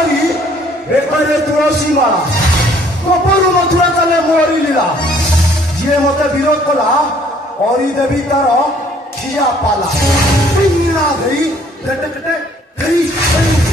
ଧରି ବେକରେ ତୁଳସୀ ମାଳା କପରୁ ମଥୁରା ଚାଲେ ମୋରି ଲୀଳା ଯିଏ ମତେ ବିରୋଧ କଲା କରିଦେବି ତାର ଖିଆ ପାଲା ପିଙ୍ଗିଣା ଧରି କେଟେ କେଟେ ଧରି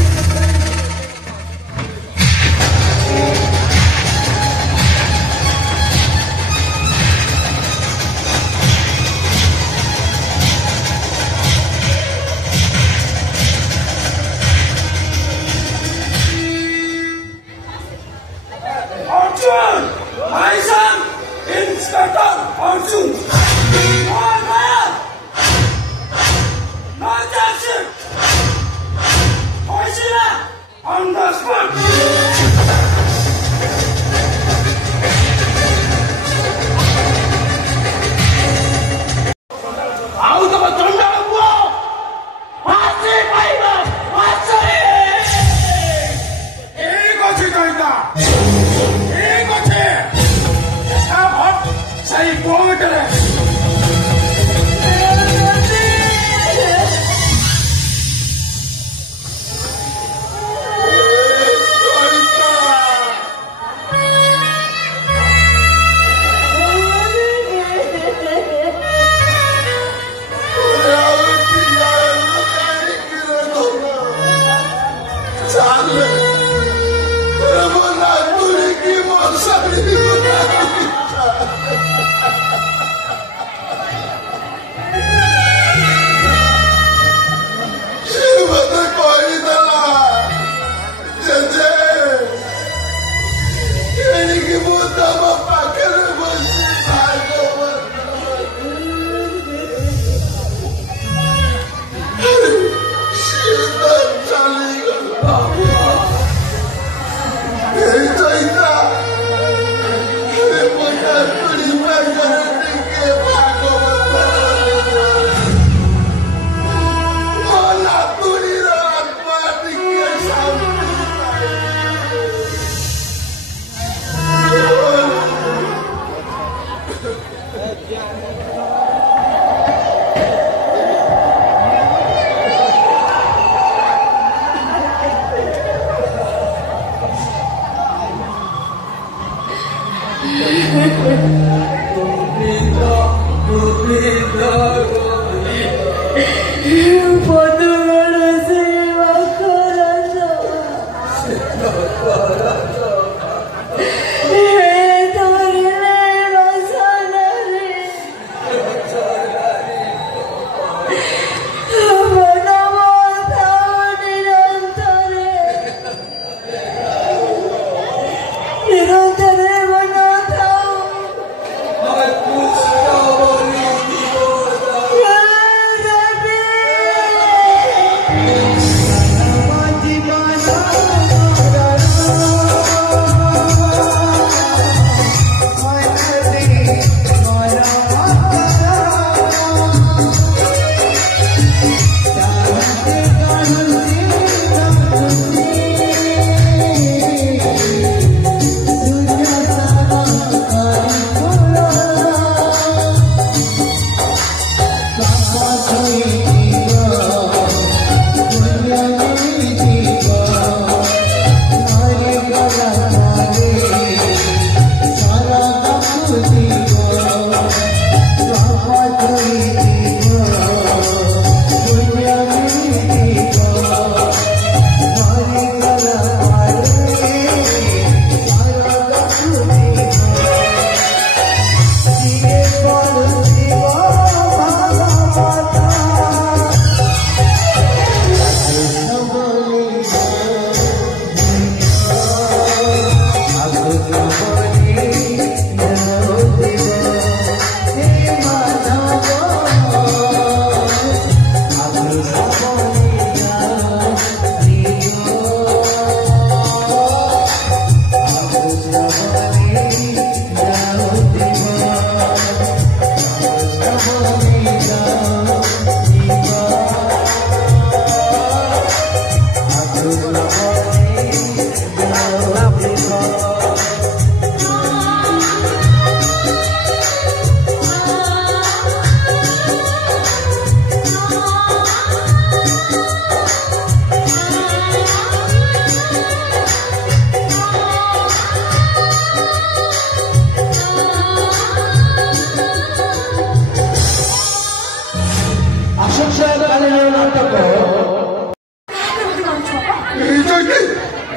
ଶିକ୍ଷାକାଳୀନ ନାଟକ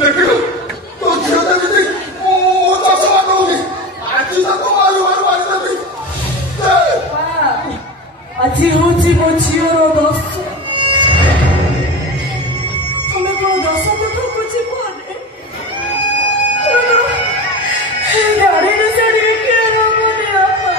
ଦେଖିଲୁ ତୋ ଝିଅ ଯେମିତି ମୋ ଚାଷ ନଉନି ଆଜି ତାକୁ ମାରୁ ମାରୁ ମାରିଦେବି ଆଜି ହଉଛି ମୋ ଝିଅର ଦଶ ତମେ କଣ ଦଶ କଥା ବୁଝିପାରେ ଗାଡ଼ିରେ ଛାଡ଼ିକି କିଏ ରହୁନି ବାପା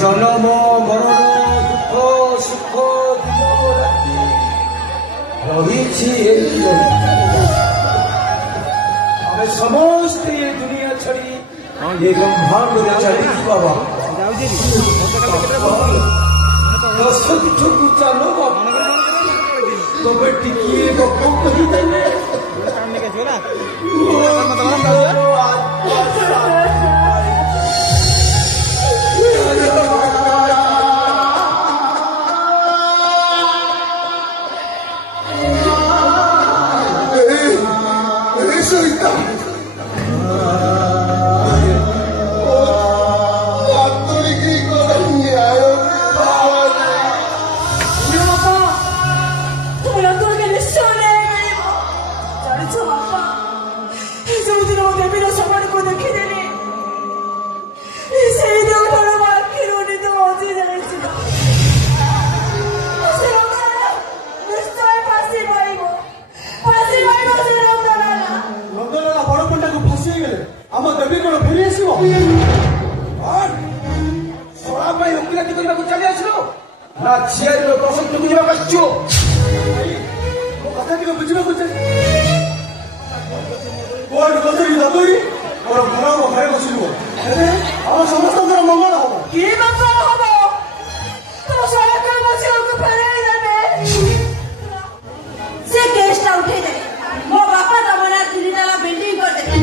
ଜନମ ମରଣ ଦୁଃଖ ସୁଖ ଦିନ ରାତି ରହିଛି ଆମେ ସମସ୍ତେ ଏ ଦୁନିଆ ଛାଡ଼ି ଏ ବ୍ରହ୍ମାଣ୍ଡରେ ଚାଲିଛୁ ବାବା ଦଶଠୁ ଚାଲ ତମେ ଟିକିଏ ଗପ କହିଦେଲେ ଆମ ଦେବୀ କଣ ଫେରି ଆସିବ ଶଳା ପାଇଁ ଓକିଲାତି କରିବାକୁ ଚାଲି ଆସିଲ ନା ଝିଆରୀର ପ୍ରସଙ୍ଗକୁ ଯିବାକୁ ଆସିଛୁ ମୋ କଥା ଟିକେ ବୁଝିବାକୁ କୋର୍ଟ କଚେରୀ ଦଦୁରୀ ମୋର ଘର ଘରେ ବସିବ ଆମ ସମସ୍ତଙ୍କର ମଙ୍ଗଳ ହବ କି ମଙ୍ଗଳ ହବ ତୋ ସରକାର ମୋ ଝିଅକୁ ଫେରାଇ ଦେବେ ସେ କେସଟା ଉଠେଇ ଦେବେ ମୋ ବାପା ତମ ନା 3 ତାଲା ବିଲ୍ଡିଂ କରିଦେବେ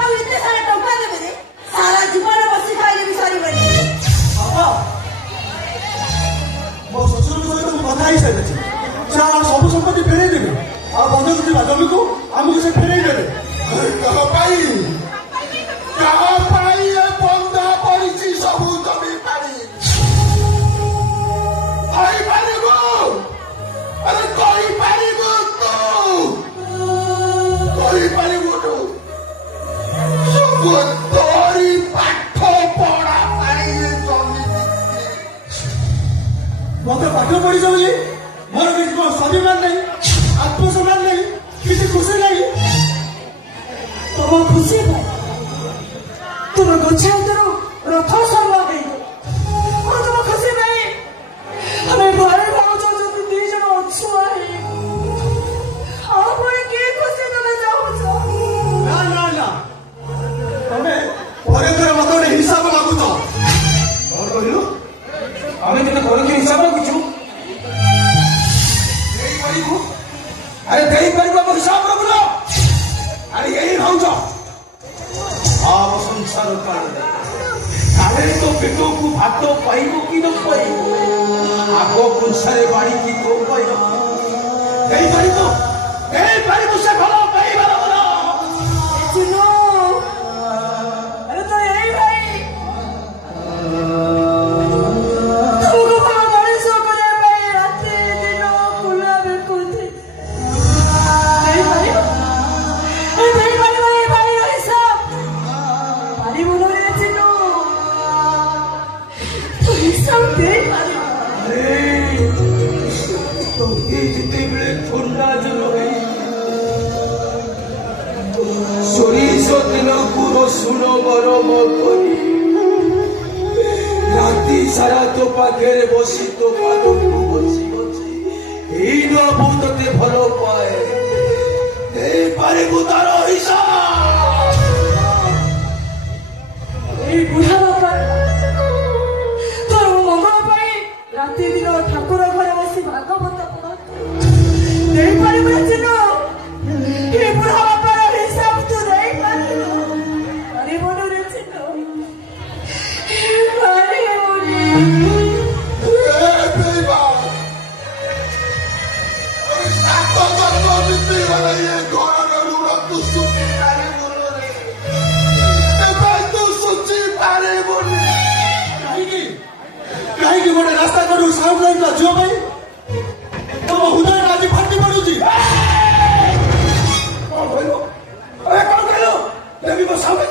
ଆଉ ଏତେ ସାରା ଟଙ୍କା ଦେବେ ସାରା ଜୀବନ ବସି ଖାଇଲେ ବି ସରିବନି ମୋ ଶ୍ୱଶୁରଙ୍କ ସହିତ ମୁଁ କଥା ହେଇସାରିଛି ସେ ସବୁ ସମ୍ପତ୍ତି ଫେରେଇ ଦେବେ ଆଉ ବନ୍ଧକୁ ଥିବା ଜମିକୁ ଆମକୁ ସେ ଫେରେଇ ଦେବେ କାହା ପାଇଁ ବନ୍ଧା ପଡ଼ିଛି ସବୁ ଜମି ପାଣି କହିପାରିବୁ ଆରେ କହିପାରିବୁ ତୁ କହିପାରିବୁ ତୁ ସବୁ ତୋରି ପାଠ ପଢା ପାଇଁ ଜମି ମତେ ପାଠ ପଢିଛ ବୋଲି ମୋର କିଛି କଣ ସ୍ୱାଭିମାନ ନାହିଁ ଆତ୍ମସମ୍ମାନ ନାହିଁ କିଛି ଖୁସି ନାହିଁ ତମ ଖୁସି ପାଇଁ ତୁମ ଗଛ ଭିତରୁ ରଥ ସର୍ବ ହେଇଯିବ ଆଉ ତମ ଖୁସି ପାଇଁ ଆମେ ଭାଇ ଭାଉଜ ଯଦି 2 ଜଣ ଅଛୁଆ ଆଉ ପୁଣି କି ଖୁସି ତମେ ଚାହୁଁଛ ନା ନା ନା ତମେ ପରେ ଥରେ ମତେ ଗୋଟେ ହିସାବ ମାଗୁଛ କଣ କହିଲୁ ଆମେ ଯେତେ ଘରେ ହିସାବ ରଖିଛୁ ଦେଇପାରିବୁ ଆରେ ଦେଇପାରିବୁ ଆମ ହିସାବ ରଖୁନ ଆରେ ଏଇ ଭାଉଜ ଆମ ସଂସାର କାଳରେ କାଳେ ତ ପେଟକୁ ଭାତ ପାଇବ କି ନ ପାଇବ ଆଗ ପୁରୁଷରେ ବାଣିକି କୋଉ ପାଇବ ଦେଇପାରିବୁ ସେ ଭଲ ପାଇବାର ଭଲ ଆରେ ତ ଏଇ ଭାଇ ତୁମକୁ ମଣିଷ କରିବା ପାଇଁ ରାତି ଦିନ କୁଲା ବେକୁ ଯେତେବେଳେ ଥଣ୍ଡା ଜ୍ୱର ହେଇ ସୋରିଷ ତେଲକୁ ରସୁଣ ଗରମ କରି ରାତି ସାରା ତୋ ପାଖରେ ବସି ତୋ ପାଦକୁ ବସି ବସି ଏଇ ନୂଆ ବୋଉ ତତେ ଭଲ ପାଏ ଦେଇପାରିବୁ ତାର ହିସାବ ଏଇ ବୁଢା ବାପା ତୋର ମଙ୍ଗଳ ପାଇଁ ରାତି ଦିନ ଠାକୁର ଘରେ ବସି ଭାଗବତ ପଢ଼ନ୍ତି ଦେଇପାରିବୁ ନା ଚିହ୍ନ ଏ ବୁଢା ବାପାର ହିସାବ ତୁ ଦେଇପାରିବୁନି ରେ ଚିହ୍ନ କାହିଁକି ଗୋଟେ ରାସ୍ତା କଡୁ ସାଉଣ୍ଡ ଲାଇନ୍ ଝିଅ ପାଇଁ ତମ ହୃଦୟ ଆଜି ଫାଟି ପଡୁଛି କଣ କହିଲ କଣ କହିଲ ଦେବୀ ମୋ ସାଉଣ୍ଡ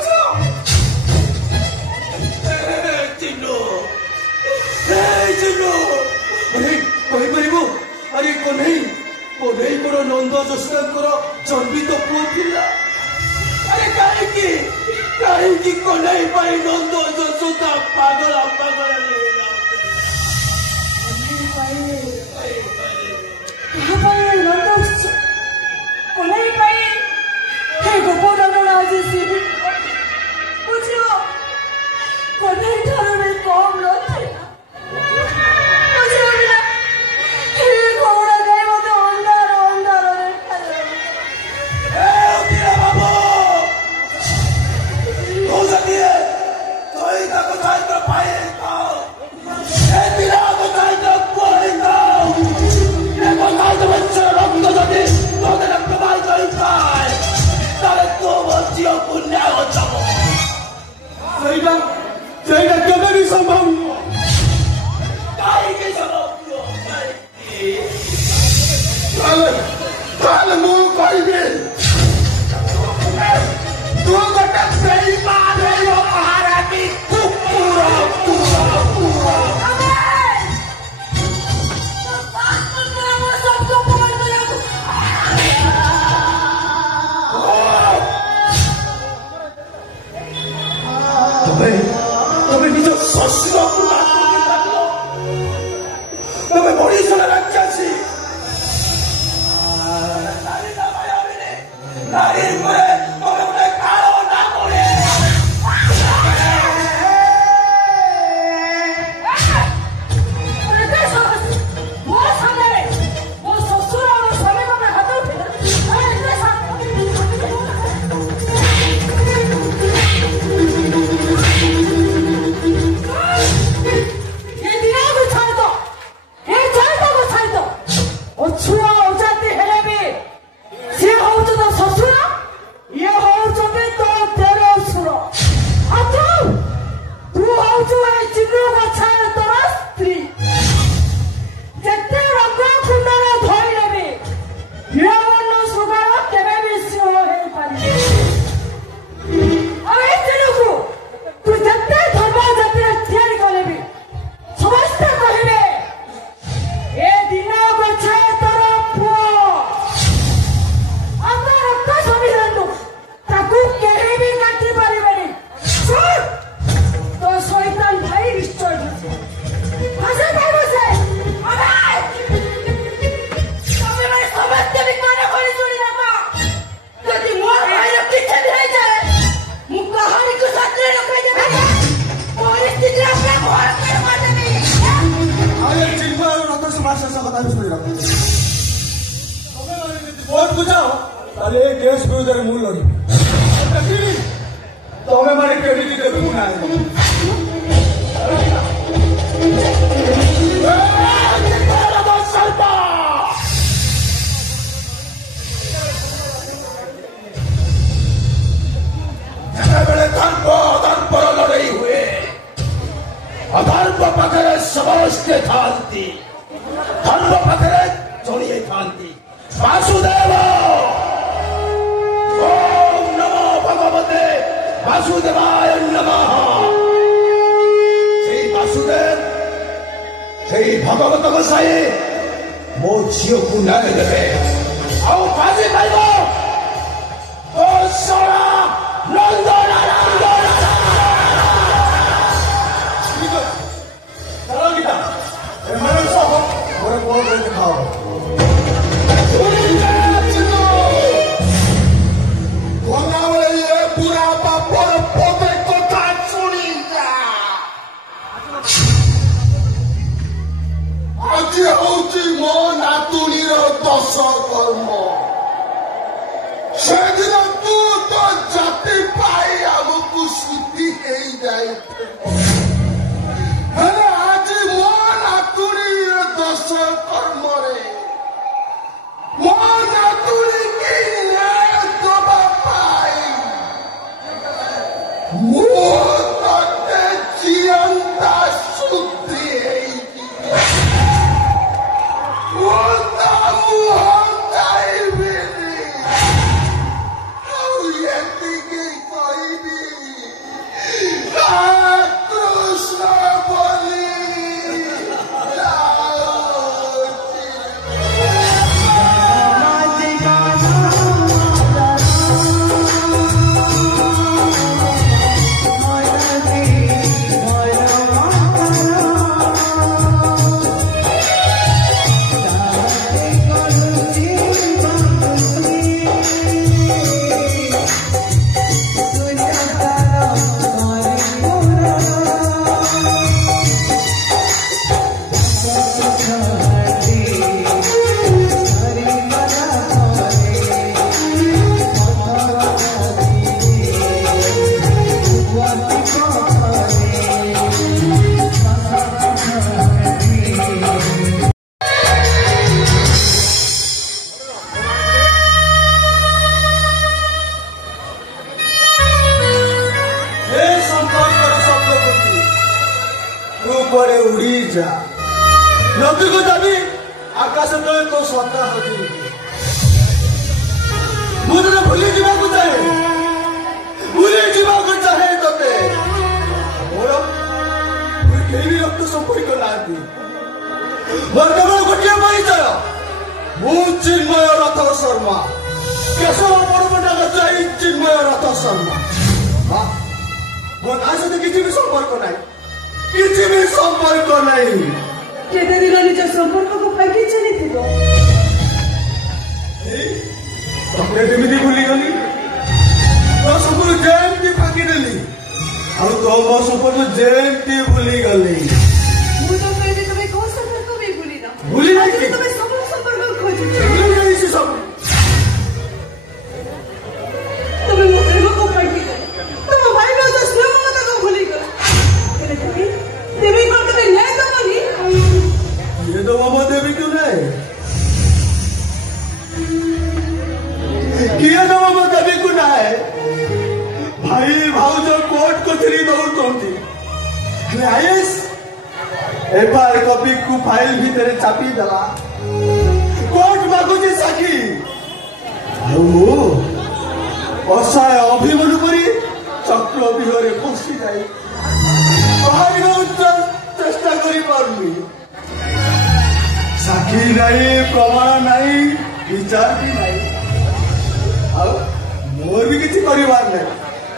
କହିପାରିବୁ ଆରେ କହ୍ନେଇ ମୋର ନନ୍ଦ ଯଶୋଦାଙ୍କର ଜନ୍ମିତ ପୁଅ ଥିଲା ଆରେ କାହିଁକି କହ୍ନେଇ ପାଇଁ ନନ୍ଦ ଯଶୋଦା ପାଗଳା ସେଇଟା କେବେ ବି ସମ୍ଭବ ନୁହଁ କାହିଁକି ତାହେଲେ ମୁଁ କହିବି ତୁ ଗୋଟେ ବେଇମାନ ହାରାମି କୁକୁର ତମେ ନିଜ ଶ୍ୱଶୁରକୁ ତମେ ମଣିଷର ରାକ୍ଷସୀ ନାରୀ ଉପରେ ତମେ ଗୋଟେ କାଳ ନା ପଡେ बहुत बुझाओ अरे केस विरुद्ध मूल लड़ी तमें मारे क्रेडिट देवे मुना लड़ाई हुए अधर्म पाखे समस्ते थांती धर्म पाखे जड़िए थांती वासुदेव ओम नमो भगवते वासुदेवाय नमः से वासुदेव से भगवत गोसाई ମୋ ଝିଅକୁ ନାଇଁ ଦେବେ ଆଉ ଫାଶୀ ପାଇବ ଓ ଶଳା ନନ୍ଦଲାଲ। ଠିକ ଅଛି ଚାଲ ଗୀତା ଏମାନଙ୍କ ସହ ମୋର ପୁଅ କରି ଦେଖାଅ। ଗଲାବେଳେ ପୁରା ବାପର ପଦେ କଥା ଶୁଣି ଯା। ଆଜି ହଉଛି ମୋ ନାତୁଣୀର ଦଶ କର୍ମ। ସେଦିନ ତୁ ତ ଜାତି ପାଇ ଆମକୁ ଶୁଦ୍ଧି ହେଇଯାଇଥିବ। ହେଲେ ଆଜି ମୋ ନାତୁଣୀର ଦଶ କର୍ମରେ ମୋ ନାତୁଣୀକି ନ୍ୟାୟ ଦେବା ପାଇଁ ମୁଁ ତତେ ଜିଅନ୍ତା ଶୁଦ୍ଧି ହେଇଛି। ମୁଁ ତା ମୁହଁ ଚାହିଁବିନି। ଆଉ ଏତିକି କହିବି କୃଷ୍ଣ ବୋଲି ଯାଉଛି। କୁଆଡ଼େ ଉଡ଼ି ଯା ନଦୀକୁ ଯାବି ଆକାଶ ତଳେ ତୋ ସତ୍ତା ହଜିବି। ମୁଁ ତତେ ଭୁଲି ଯିବାକୁ ଚାହେଁ ତତେ। ମୋର କେହି ବି ରକ୍ତ ସମ୍ପର୍କ ନାହାନ୍ତି। ମୋର କେବଳ ଗୋଟିଏ ପରିଚୟ, ମୁଁ ଚିନ୍ମୟ ରଥ ଶର୍ମା, କେଶବ ପରମଣ୍ଡଳ ଜୟୀ ଚିନ୍ମୟ ରଥ ଶର୍ମା। ମୋ ତା ସହିତ କିଛି ବି ସମ୍ପର୍କ ନାହିଁ, କିଛି ବି ସମ୍ପର୍କ ନାହିଁ। କେତେ ଦିନ ନିଜ ସମ୍ପର୍କକୁ ଫାଙ୍କି ଚାଲିଥିବ। ତତେ କେମିତି ଭୁଲିଗଲି? ତୋ ସମ୍ପର୍କ ଯେମିତି ଫାଙ୍କିଦେଲି, ଆଉ ତୋ ମୋ ସମ୍ପର୍କ ଯେମିତି ଭୁଲିଗଲି। ମୁଁ ତ କହିବି ତମେ କୋଉ ସମ୍ପର୍କ ବି ଭୁଲିନ। ଭୁଲି ନାହିଁ, ତମେ ସବୁ ସମ୍ପର୍କ ଖୋଜୁଛ। ଭୁଲିଯାଇଛି ସବୁ। ତମେ ମୋ ପ୍ରେମକୁ ଫାଙ୍କି ଦେଲ, ତମ ଭାଇ ଭାଉଜ ସ୍ନେହ ମମତାକୁ ଭୁଲିଗଲ। ହେଲେ ତେବେ କଣ ତମେ ନ୍ୟାୟ ଦବନି? କିଏ ଦବ ମୋ ଦେବୀକୁ ନାହିଁ? କିଏ ଦବ ମୋ ଦେବୀକୁ ନାହିଁ? ଭାଇ ଭାଉଜ କୋର୍ଟ କଚେରୀ ଦଉଛନ୍ତି। ଆଇଏସ୍ ଏଫଆଇଆର କପିକୁ ଫାଇଲ ଭିତରେ ଚାପି ଦେଲା। କୋର୍ଟ ମାଗୁଛି ସାକ୍ଷୀ। ଆଉ ମୁଁ ଅସହାୟ ଅଭିମନ୍ୟୁ କରି ଚକ୍ର ବିହରେ ଫସି ଯାଇ ବାହାରିବାକୁ ଚେଷ୍ଟା କରିପାରୁନି। ସାକ୍ଷୀ ନାହିଁ, ପ୍ରମାଣ ନାହିଁ, ବିଚାର ବି ନାହିଁ। ଆଉ ମୋର ବି କିଛି କରିବାର ନାହିଁ,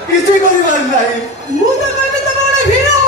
କିଛି କରିବାର ନାହିଁ। ମୁଁ ତ କହିବି ତମେ ଗୋଟେ ଭୀରୁ।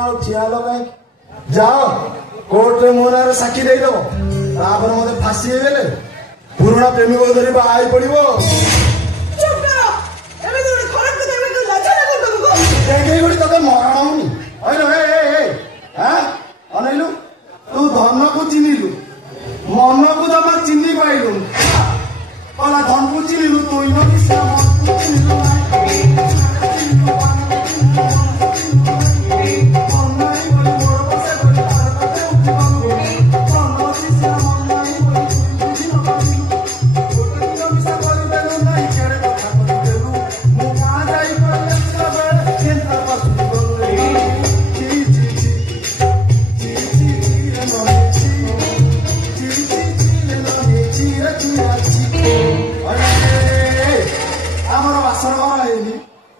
ଠିଆ ହେଲ କାହିଁ ଯାଅ କୋର୍ଟରେ ମୋ ନାଁରେ ସାକ୍ଷୀ ଦେଇଦବ ତାପରେ ମତେ ଫାଶୀ ହେଇଗଲେ ପୁରୁଣା ପ୍ରେମିକ ଧରି ବାହା ହେଇ ପଡିବ ତତେ ମରଣ ହଉନି ଅନେଇଲୁ ତୁ ଧନକୁ ଚିହ୍ନିଲୁ ମନକୁ ଜମା ଚିହ୍ନି ପାଇଲୁ କଲା ଧନକୁ ଚିହ୍ନିଲୁ ତୁ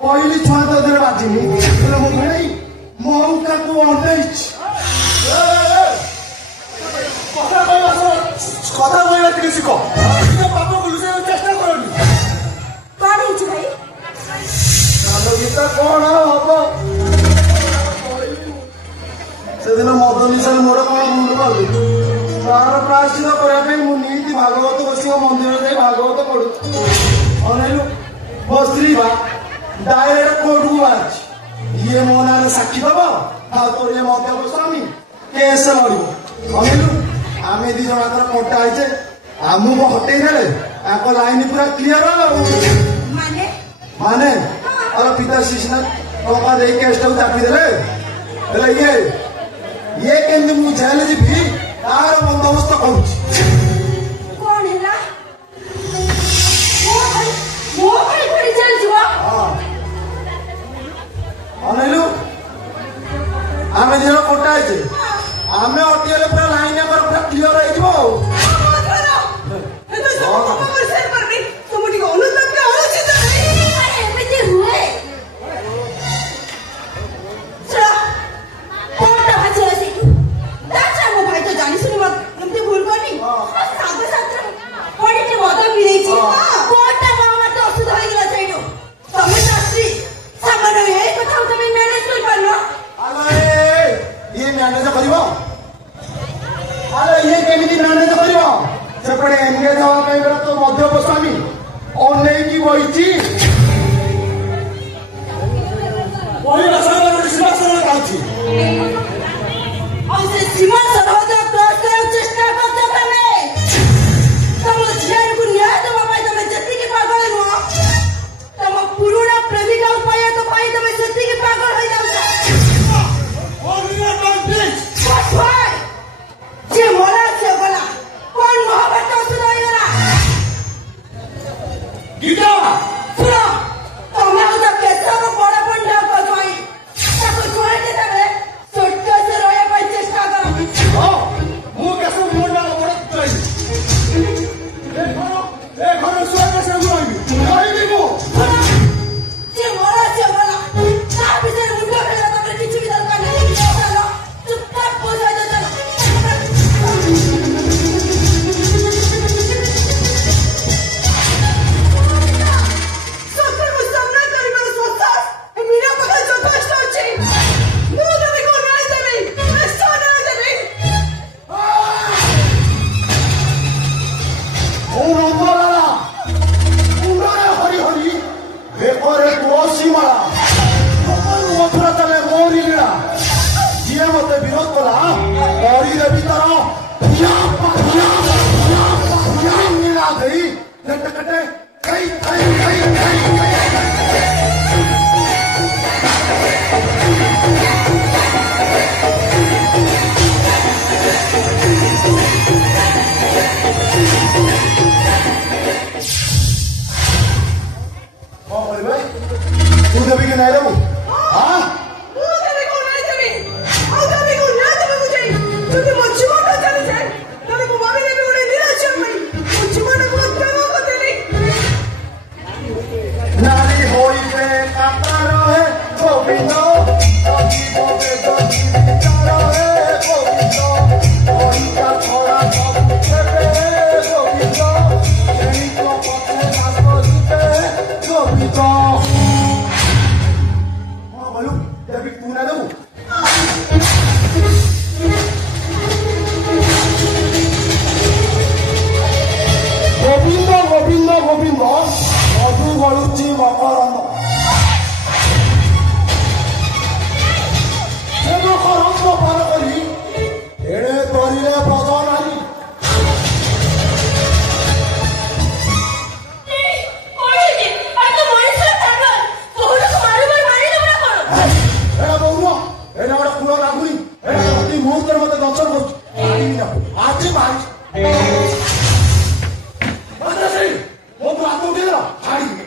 पहली छुआ तो देर बाजिनी बोले मो भाई मौका को अनैछ कथा कहला टिके सिको बाप को लुसे चेष्टा करनी कोन होची भाई आलो गीता कोन हबो से दिन मद निशा मोर कोन मुंड बाबू तार प्रायश्चित करिया पे मु नीति भागवत बसियो मंदिर जाई भागवत पढु अनेलु बस्त्री बा डायरेक्ट कोर्ट को आज ये मोना ने साक्षी दबा तो ये मध्य गोस्वामी केस लड़ो अनिलु आमे दी जणा कर कोर्ट आइचे आमु को हटेई देले आको लाइन पूरा क्लियर माने माने और पिता शिष्य टोका दे केस तो चापी देले बोले ये केंद्र मु जेल जीबी तार बंदोबस्त करूची कोन हैला वो भाई पड़ी चल जुआ अनेलु आमे दिन कोटा आइचे आमे अटियले पूरा लाइन पर पूरा क्लियर हो जिवो सेपटे एंगेज हवा तो मध्य गोस्वामी अनेक बही सीमा सरहद क्रॉस कर चेष्टा करते तमे तम झियार को न्याय देवा पाई तमे जति के पागल नुआ तम पुरुणा प्रेमिका उपाय तो पाई तमे जति के पागल हो जाऊ जे मोला से बोला कौन महाभारत सुनाइला गीता सुनो तमे हो जब कैसे रो बड़ा पंडा को जोई ताको जोई दे तमे सोटो से रोया पाई चेष्टा करो हां मु कैसे मोंडा बड़ा जोई ए घरो सुआ कैसे जोई जोई मु जे मोला से बोला ता भीतर मुंडा भेला तमे किछ भी दरकार नहीं चलो चुपचाप पोजा दे चलो मत विरोध कला तू देवी के नहीं रहू हाँ ना ରତ୍ନ ପାର କରି ଏଣେ ତରିଲେ ପଦ ନାରୀ। ଏଟା ବହୁ ଏଟା ଗୋଟେ କୂଳ ଲାଗୁନି ଏଟା ଅତି ମୁହୂର୍ତ୍ତରେ ମତେ ଦର୍ଶନ କରୁଛି ମାରିବି ନା ଆଜି ମାରି ମୋ ହାତ ଉଠେଇଦେଲ ଛାଡ଼ିବି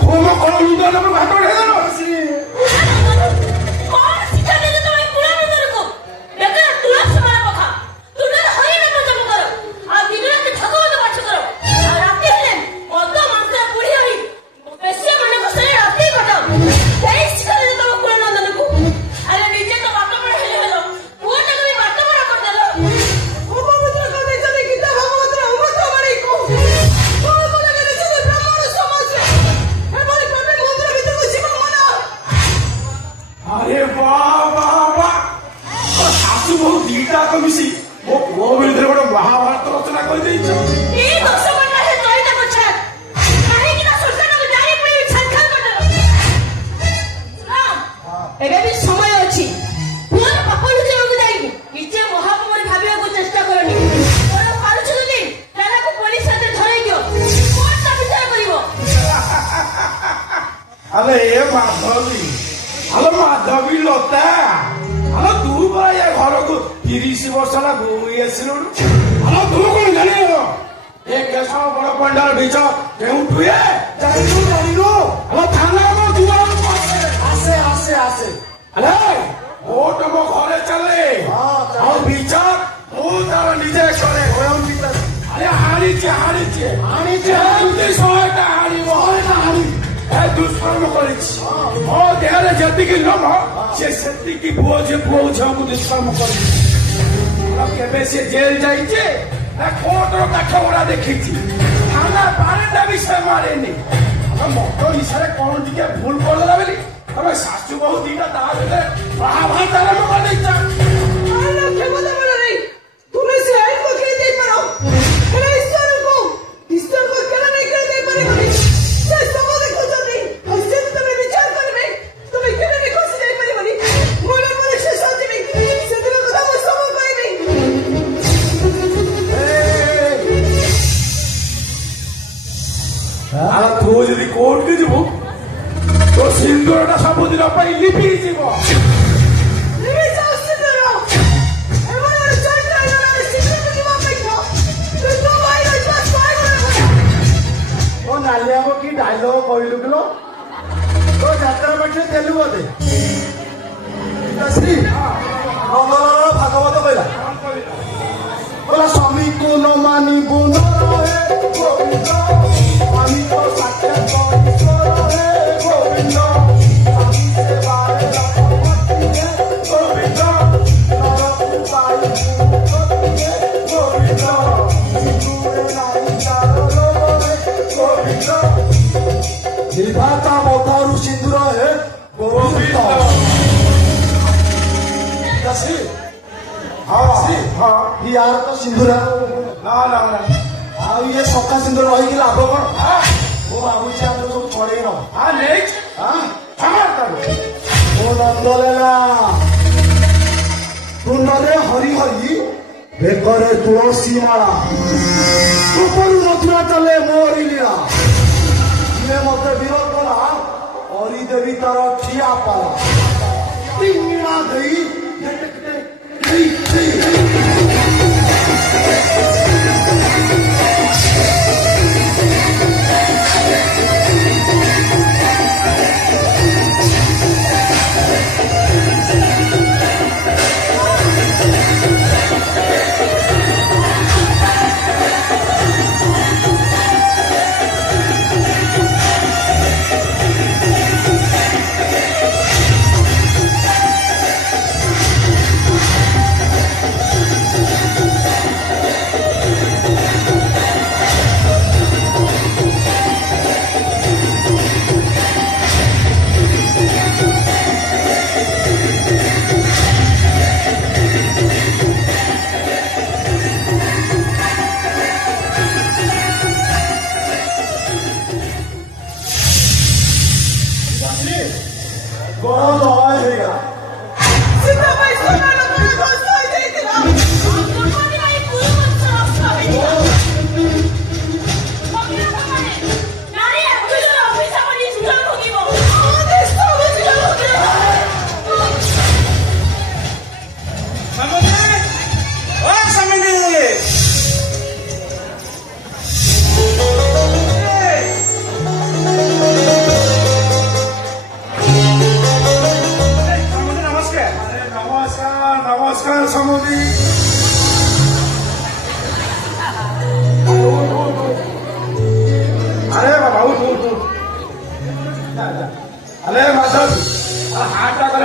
ତୁମ କଣ ଲୁଦା ହାତ ଉଠେଇଦେଲ ମାଧବୀ ଲତା ଆଲୋ ତୁ ପରା ଏ ଘରକୁ 30 ବର୍ଷ ହେଲା ବୋଇ ଆସିଲୁଣୁ ଆଲୋ ତୁ କଣ ଜାଣିବ ଏ କେଶ ବଡ ପଣ୍ଡାର ବିଚ କେଉଁଠୁ ଜାଣିଲୁ ଆଲୋ ଥାନା ମୋ ଦୁଆରକୁ ଆସେ ଆସେ ଆସେ ଆରେ ଭୋଟ ମୋ ଘରେ ଚାଲେ ଆଉ ବିଚାର ମୁଁ ତାର ନିଜେ କରେ ଆରେ ହାରିଛି ଶହେଟା ହାରିବ ଦୁଷ୍କର୍ମ କରିଛି ମୋ ଦେହରେ ଯେତିକି ଲୋମ ସେ ସେତିକି ପୁଅ ଝିଅକୁ ଦୁଷ୍କର୍ମ କରିଛି କେବେ ସେ ଜେଲ ଯାଇଛି ନା କୋର୍ଟର କାଠ ଗୁଡା ଦେଖିଛି ଥାନା ବାରଣ୍ଡା ବି ସେ ମାରେନି ମତ ହିସାବରେ କଣ ଟିକେ ଭୁଲ କରିଦେଲା ବୋଲି ତମେ ଶାଶୁ ବହୁ ଦିଟା ତା ଭିତରେ ବାହାଭାତ ଆରମ୍ଭ କରିଦେଇଛ ତୁମେ ସେ ଆଇନ ପକେଇ ଦେଇପାର ହେଲେ ଈଶ୍ୱରକୁ କେବେ ନେଇ କରି ଦେଇପାରିବନି ସେ ସବୁ ଦେଖୁଛନ୍ତି ଆଉ ସେ ତମେ ବିଚାର କରିବେ ତମେ କେବେ ବି ଖସି ଯାଇପାରିବନି ମୋର ପରେ ଶେଷ ଯିବି ସେଦିନ କଥା ମୁଁ ସବୁ କହିବି ତୁ ଯଦି କୋର୍ଟକୁ ଯିବୁ ତୋ ସିନ୍ଦୁରଟା ସବୁଦିନ ପାଇଁ ଲିପି ଯିବ ନାଲିଆବ କି ଡାଇଲଗ କହିଲୁ କିଲୋ ତୋ ଯାତ୍ରା ପାଟିରେ ଦେଲୁ ବୋଧେ ଶ୍ରୀ ନନ୍ଦନର ଭାଗବତ କହିଲା ସ୍ୱାମୀକୁ ନ ମାନିବୁ ନ ରହେ ଗୋବିନ୍ଦ ସ୍ୱାମୀ ତ ସାକ୍ଷାତ ଈଶ୍ୱର ହେ ଗୋବିନ୍ଦ ସ୍ୱାମୀ ସେବାରେ ଗୋବିନ୍ଦ ନରକୁ ପାଇବୁ ଗୋବିନ୍ଦ विधाता मोतारू सिंदूर है गोविंद यार तो सिंदूर ये सका सिंदूर रही लाभ कौन वो भावुची आप सब छड़े न नंदलेला तुंडे हरि हरि बेकरे तुलसी माला उपरू मथुरा चले मोरी लीला मत विरोध कला हरि देवी तार ठिया पाला ଗରମ ଦବାଇ ହେଇଗଲା ସୀତାବାଇ ସେମାନଙ୍କ ଗସ୍ତ ହୋଇଯାଇଥିଲା नमस्कार समुदी अरे बाबा उठ अरे माधव हाटा कर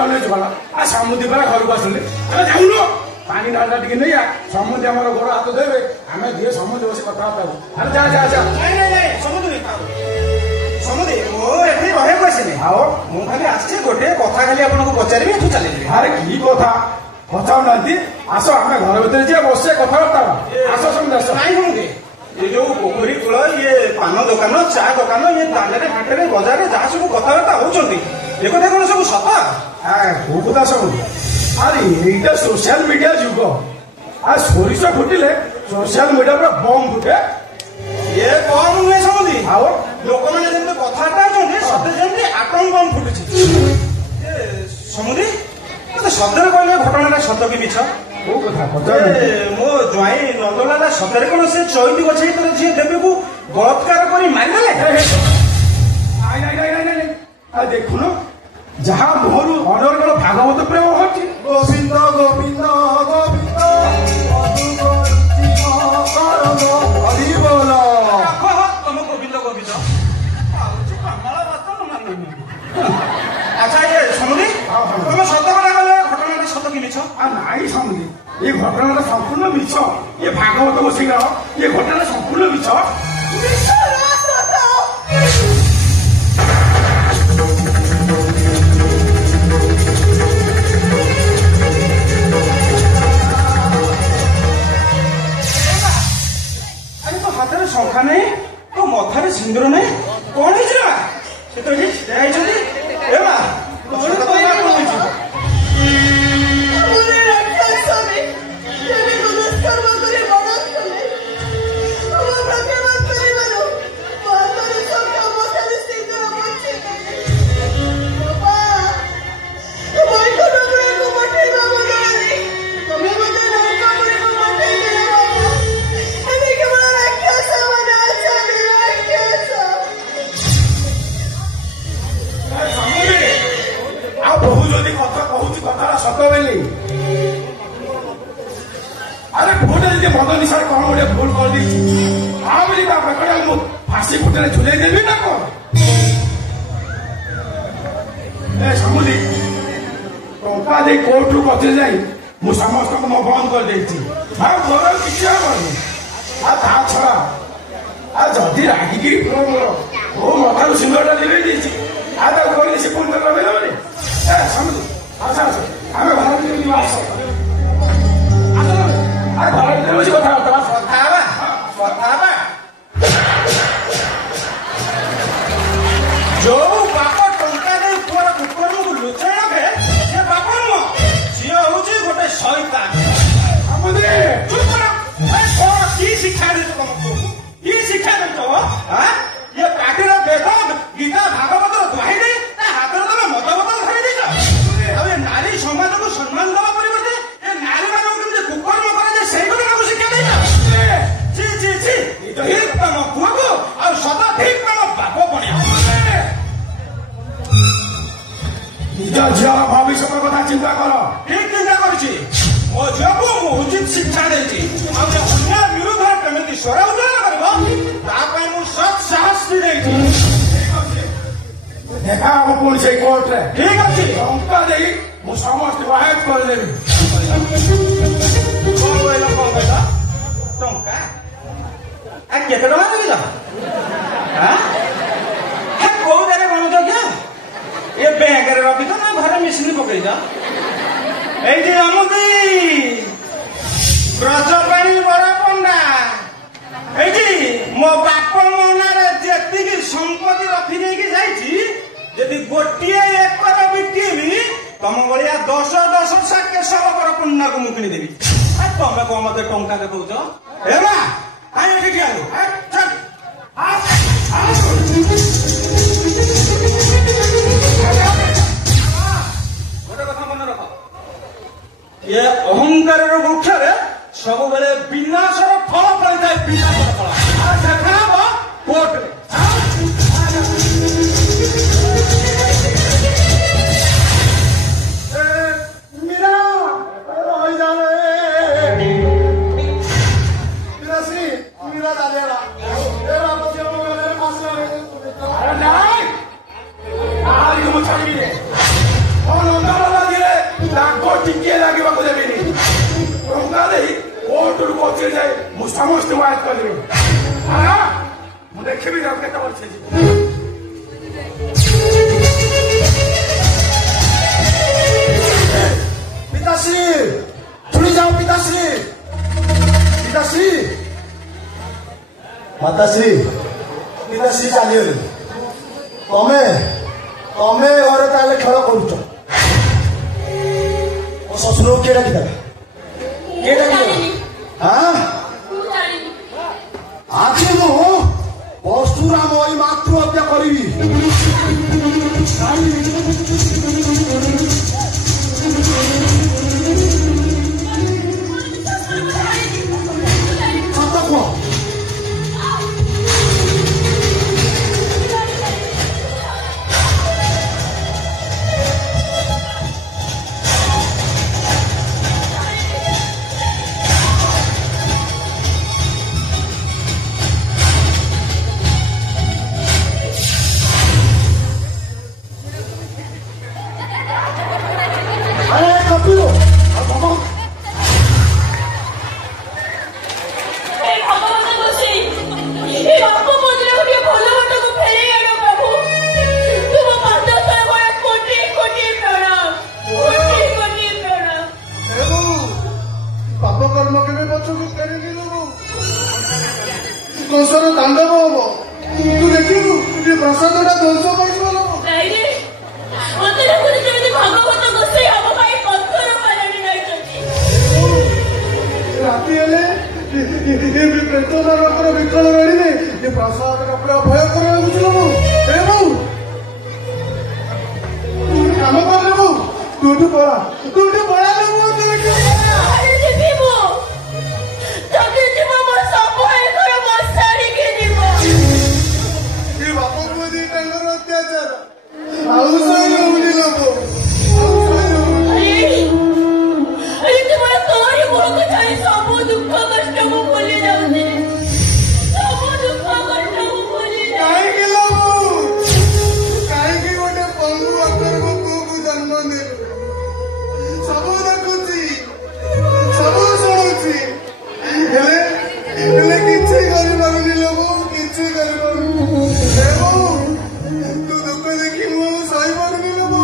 समुदी पर घर को आसले जाऊन पानी डाला टे नहीं समुद्र आम गोड़ हाथ देवे आम दिए समुद्र बस कथबार्ता अरे जा जा जा समुदी मुझे रहा आसनी आओ मुझे खाली आसी गोटे कथा खाली आपको पचारि तू चली अरे की कथा पचाऊना आस आम घर भर जी बस कथबार्ता आस समझ आस नाई समुदी ये जो पोखरी कूल ये पान दुकान चा दुकान ये दांडे हाटे बजार जहाँ सब कथबार्ता होती ये कथा कौन सब सत कौ कथा सब अरे यहीटा सोशल मीडिया जुग आ सोरिष फुटिले सोशल मीडिया पूरा बम फुटे ये बम नुहे समुदी आओ लोक मैंने जमी कथबार्ता होती सत्य जमी आटम बम फुटुची समुदी मत सतरे कहले घटना सत कि मिछ कौ कथा पचार मो ज्वाई नंदलाला सतरे कौन से चैती गछे तर झी देवी को बलात्कार कर मारिदेले देखुन जहाँ मोहरु अनर्गल भागवत प्रेम होची गोविंद गोविंद गोविंद हरि बोल तुम गोविंद गोविंद अच्छा ये समुदी तुम सत कथा कहले घटना सत कि मिछ नाई समुदी ये घटना संपूर्ण मिछ ये भागवत बसी ये घटना संपूर्ण मिछ हाथ शंखा नहीं तो मथार सिंदूर नहीं कौन है तो अरे भोट जी मद निशार कौन गोटे भूल कर फांसी फुटे झुले देवी ना कौन समुदी टंका दे कोर्ट रू कचरे जाई मु समस्त को बंद कर देती मोर किसी हेनी ता छड़ा आ जदि रागिकी ओ मथारू सिंदूरटा दिले देती कहली से पुण्य लगे समुदी आस आस आम घर आस जो बाप टंका दे पुअर कुकुर को लुचाई रखे से बाप नुह सी हूँ गोटे शैतान की शिक्षा दे तुमको की शिक्षा दे तो ये पार्टीर वेद गीता भागवत दुहाई दे हाथ में तुम मद बोतल धरी देछ नारी समाज को सम्मान दवा परिवर्ते ये नारी मान कुकर्म करे से शिक्षा देछ ठीक तम पुआ को और सदा ठीक तम बाप बनिया निज झीर भविष्य कथा चिंता कर ठीक चिंता करुच्ची मो झील को उचित शिक्षा देती अन्य विरुद्ध केमी स्वर उद्दोलन कर सत साहस भी देखा हम पुणी से कोर्ट रे ठीक अच्छे टंका दे समस्त वाहेद करदेवी कौन कहल टंका केते टका मिल कौ जगह बनूच क्या ये बैंक रखी तो ना घर मिशन पकईच ये अमुदी ब्रजपाणी बड़ पंडा ये मो बाप मो ना जी संपत्ति रखी देकी जाइए ଗୋଟିଏ ଏକର ବିକିବି ତମ ଭଳିଆ 10 ସାକେ ସବକର ପୁଣ୍ୟକୁ ମୁଁ କିଣିଦେବି। ତମେ କଣ ମତେ ଟଙ୍କା ଦେଖଉଛ? ଏ ମା ଆଣି ଏଠି ଠିଆ ହେଲୁ। ଗୋଟେ କଥା ମନେ ରଖ, ଏ ଅହଙ୍କାରର ବୃକ୍ଷରେ ସବୁବେଳେ ବିନାଶର ଫଳ ଫଳିଥାଏ। ବିନାଶର ଫଳ ଦେଖା ହବ କୋର୍ଟରେ। ମୁଁ ସମସ୍ତେ ୱାଇଜ କରିଦେବି। ମୁଁ ଦେଖିବି କେତେ ବର୍ଷ ପିତାଶ୍ରୀ ଶୁଣି ଯାଅ। ପିତାଶ୍ରୀ ପିତାଶ୍ରୀ ମାତାଶ୍ରୀ ପିତାଶ୍ରୀ ଚାଲିଗଲେ। ତମେ ଘରେ ତାହେଲେ ଖେଳ କରୁଛ। ମୋ ଶ୍ୱଶୁରକୁ କିଏ ଡାକିଦେଲା? କିଏ ଡାକିଦେଲା? ଆଜି ମୁଁ ପଶୁରାମ ଏଇ ମାତୃ ହତ୍ୟା କରିବି। ସତ କୁହ। ଦୋଷର ତାଣ୍ଡବ ହବ। ତୁ ଦେଖିବୁ ଯେ ପ୍ରସାଦଟା ଦୋଷ ପାଇବ। ରାତି ହେଲେ ପ୍ରେତ ନରକର ବିକଳ ରଳିବେ ଯେ ପ୍ରସାଦଟା ପୁରା ଭୟ କରିବାକୁ ଥିଲୁ। କାମ କରିବୁ ତୁଠୁ ପଳା ଆଉ ସହି ହଉନି ଲୋକ। ସବୁ ଦୁଃଖ କଷ୍ଟ ମୁଁ ଭୁଲି ଯାଉଛି। କାହିଁକି କାହିଁକି ଗୋଟେ ପଙ୍ଗୁ ଅନ୍ତରକୁ ପୁଅକୁ ଜନ୍ମ ଦେଲୁ? ସବୁ ଦେଖୁଛି, ସବୁ ଶୁଣୁଛି, ହେଲେ କିଛି କରିପାରୁନି ଲୋକ, କିଛି କରିପାରୁନି। ତୁ ଦୁଃଖ ଦେଖି ମୁଁ ସହିପାରୁନି ଲୋକ।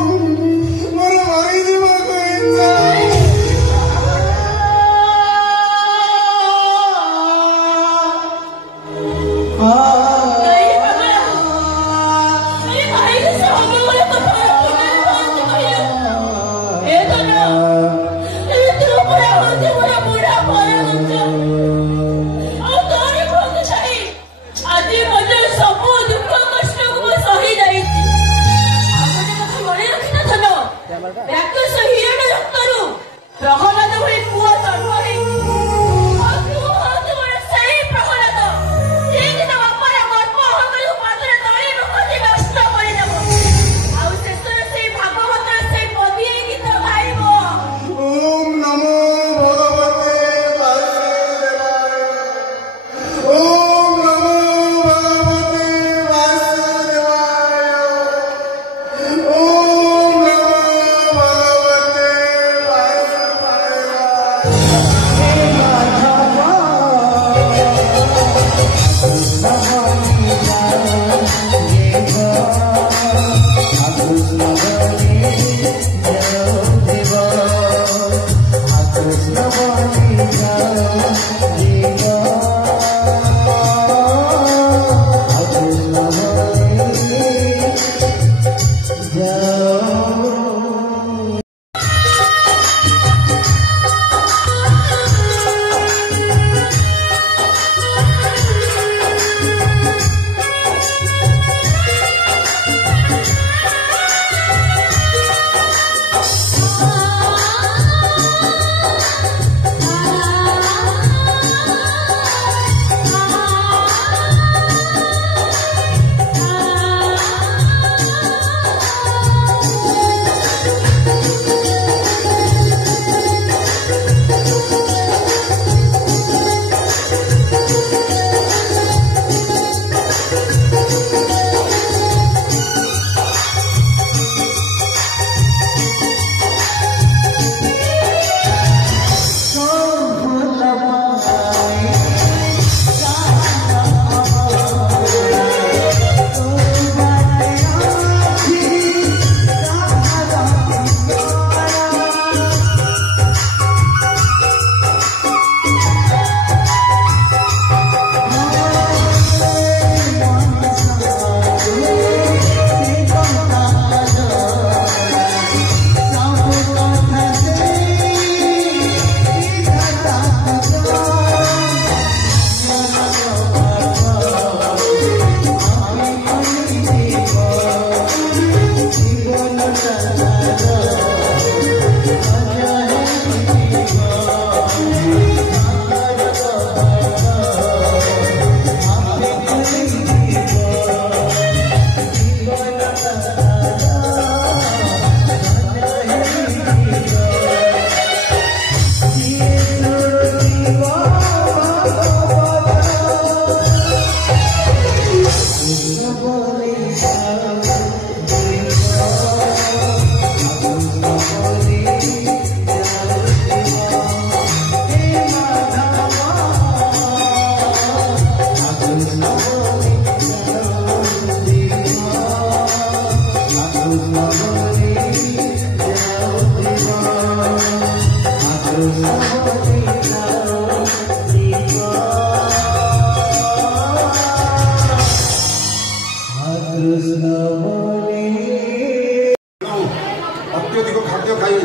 ଅତ୍ୟଧିକ ଖାଦ୍ୟ ଖାଇ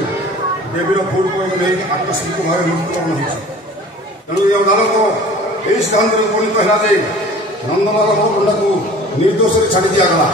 ଦେବୀର ଫୁଡକୁ ନେଇ ଆକସ୍ମିକ ଭାବେ ମୃତ୍ୟୁବରଣ ହୋଇଛି। ତେଣୁ ଏ ଅଦାଲତ ଏହି ସିଦ୍ଧାନ୍ତରେ ଉପନୀତ ହେଲା ଯେ ନନ୍ଦଲାଲ ପଣ୍ଡାକୁ ନିର୍ଦ୍ଦୋଷରେ ଛାଡ଼ି ଦିଆଗଲା।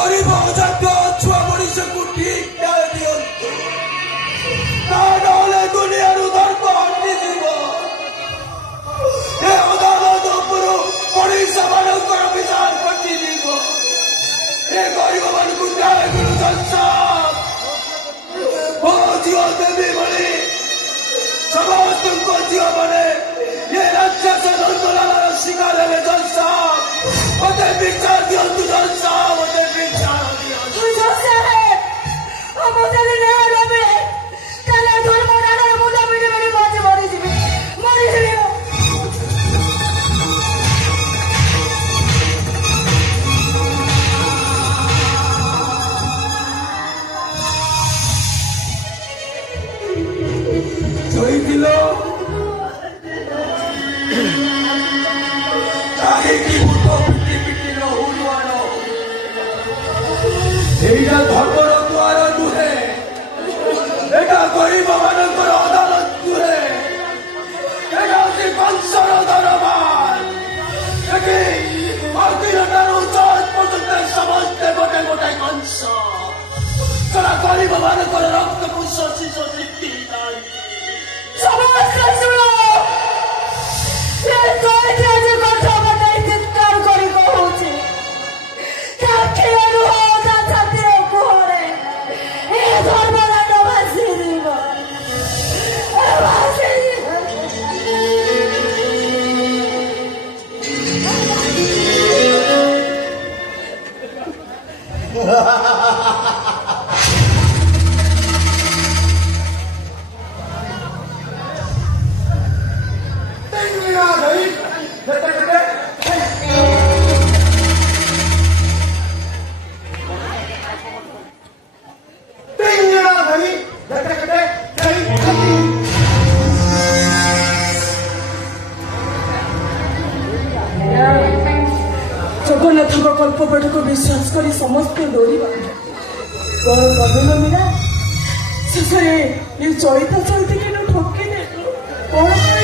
गरीब अजात छुआ मनीषको ठीक न्याय दियंतु दुनिया धर्म हटिଯିବ ए अदालत उपरू मनीष मानकर विचार कटिଯିବ ए गरीब मानक न्याय गुरुदर्शन ओ झियो देवी भଳି ସମସ୍ତଙ୍କ ଝିଅ ମାନେ ये राक्षस नंदलालर शिकार हेले जज मते विचार दियंतु जज मते विचार दियंतु धर्मर द्वार नुहे एटा गरीब मानकर अदालत नुहे एटा कंसर दरबार पर्यंत समस्ते गोटे गोटे कंस सारा गरीब मानकर रक्त पुष शिशु दीप्ति ବିଶ୍ୱାସ କରି ସମସ୍ତେ ଡରିବା କଣ କଲୁ ମୀରା ଶେଷରେ ଏ ଚଳିତ ଚଳିତ କିନ୍ତୁ ଠକି ଦେଲୁ କଣ